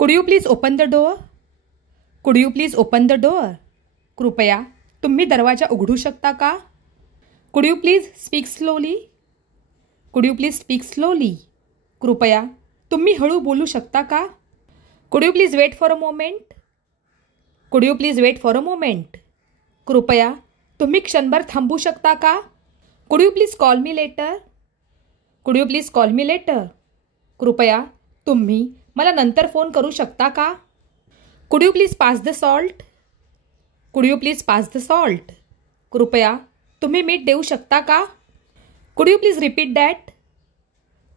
कुड you please open the door? Could you please open the door? कृपया तुम्ही दरवाजा उघडू शकता का? Could you please speak slowly? Could you please speak slowly? कृपया तुम्ही हळू बोलू शकता का? Could you please wait for a moment? Could you please wait for a moment? कृपया तुम्ही क्षणभर थांबू शकता का? Could you please call me later? Could you please call me later? कृपया तुम्ही मला नंतर फोन करू शकता का? Could you please pass the salt? Could you please pass the salt? कृपया तुम्ही मीठ देऊ शकता का? Could you please repeat that?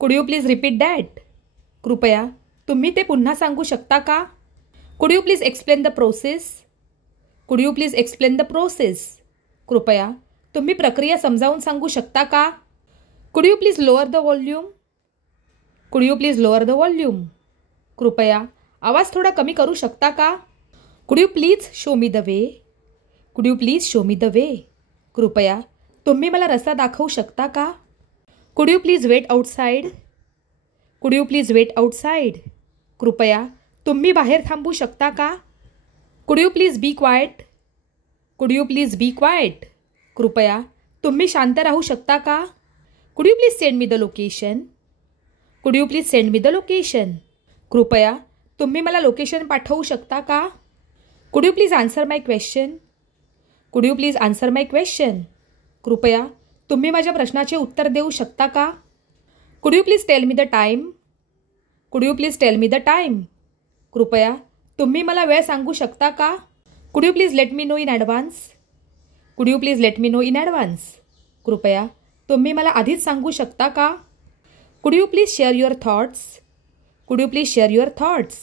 Could you please repeat that? कृपया तुम्ही ते पुन्हा सांगू शकता का? Could you please explain the process? Could you please explain the process? कृपया तुम्ही प्रक्रिया समजावून सांगू शकता का? Could you please lower the volume? Could you please lower the volume? कृपया आवाज थोडा कमी करू शकता का? Could you please show me the way? Could you please show me the way? कृपया तुम्ही मला रस्ता दाखवू शकता का? Could you please wait outside? Could you please wait outside? कृपया तुम्ही बाहेर थांबू शकता का? Could you please be quiet? Could you please be quiet? कृपया तुम्ही शांत राहू शकता का? Could you please send me the location? Could you please send me the location? कृपया तुम्ही मला लोकेशन पाठवू शकता का? Could you please answer my question? Could you please answer my question? कृपया तुम्ही माझ्या प्रश्नाचे उत्तर देऊ शकता का? Could you please tell me the time? Could you please tell me the time? कृपया तुम्ही मला वेळ सांगू शकता का? Could you please let me know in advance? Could you please let me know in advance? कृपया तुम्ही मला आधीच सांगू शकता का? Could you please share your thoughts? Could you please share your thoughts?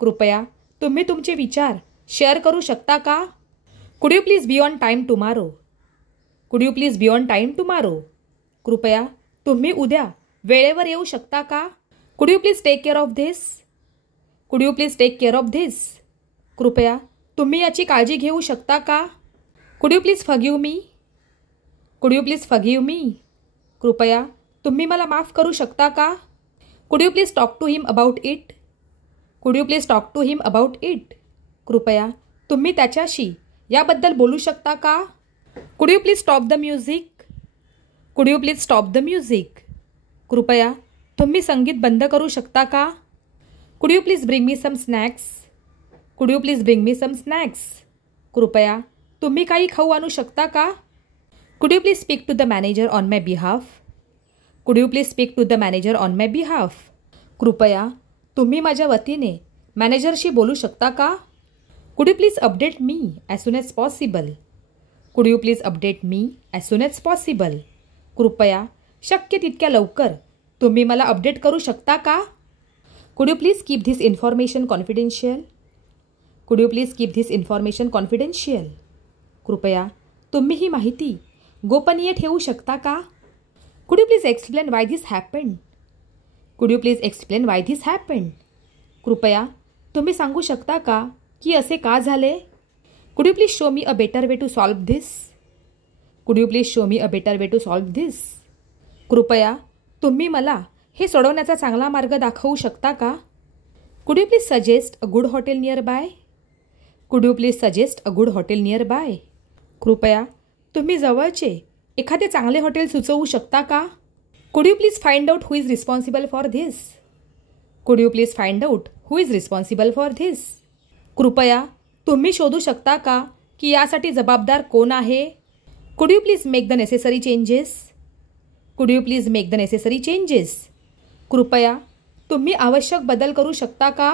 कृपया तुम्ही तुमचे विचार शेअर करू शकता का? Could you please be on time tomorrow? Could you please be on time tomorrow? कृपया तुम्ही उद्या वेळेवर येऊ शकता का? Could you please take care of this? Could you please take care of this? कृपया तुम्ही याची काळजी घेऊ शकता का? Could you please forgive me? कुड यू प्लीज फॉरगिव्ह मी? कृपया तुम्ही मला माफ करू शकता का? Could you please talk to him about it? Could you please talk to him about it? कृपया तुम्ही त्याच्याशी याबद्दल बोलू शकता का? Could you please stop the music? Could you please stop the music? कृपया तुम्ही संगीत बंद करू शकता का? Could you please bring me some snacks? Could you please bring me some snacks? कृपया तुम्ही काही खाऊ आणू शकता का? Could you please speak to the manager on my behalf? Could you please speak to the manager on my behalf? कृपया तुम्ही माझ्या वतीने मॅनेजरशी बोलू शकता का? Could you please update me as soon as possible? Could you please update me as soon as possible? कृपया शक्य तितक्या लवकर तुम्ही मला अपडेट करू शकता का? Could you please keep this information confidential? Could you please keep this information confidential? कृपया तुम्ही ही माहिती गोपनीय ठेवू शकता का? Could you please explain why this happened? Could you please explain why this happened? कृपया तुम्ही सांगू शकता का की असे का झाले? Could you please show me a better way to solve this? Could you please show me a better way to solve this? कृपया तुम्ही मला हे सोडवण्याचा चांगला मार्ग दाखवू शकता का? Could you please suggest a good hotel nearby? Could you please suggest a good hotel nearby? कृपया तुम्ही जवळचे एखादे चांगले हॉटेल सुचवू शकता का? Could you please find out who is responsible for this? Could you please find out who is responsible for this? कृपया तुम्ही शोधू शकता का की यासाठी जबाबदार कोण आहे? Could you please make the necessary changes? Could you please make the necessary changes? कृपया तुम्ही आवश्यक बदल करू शकता का?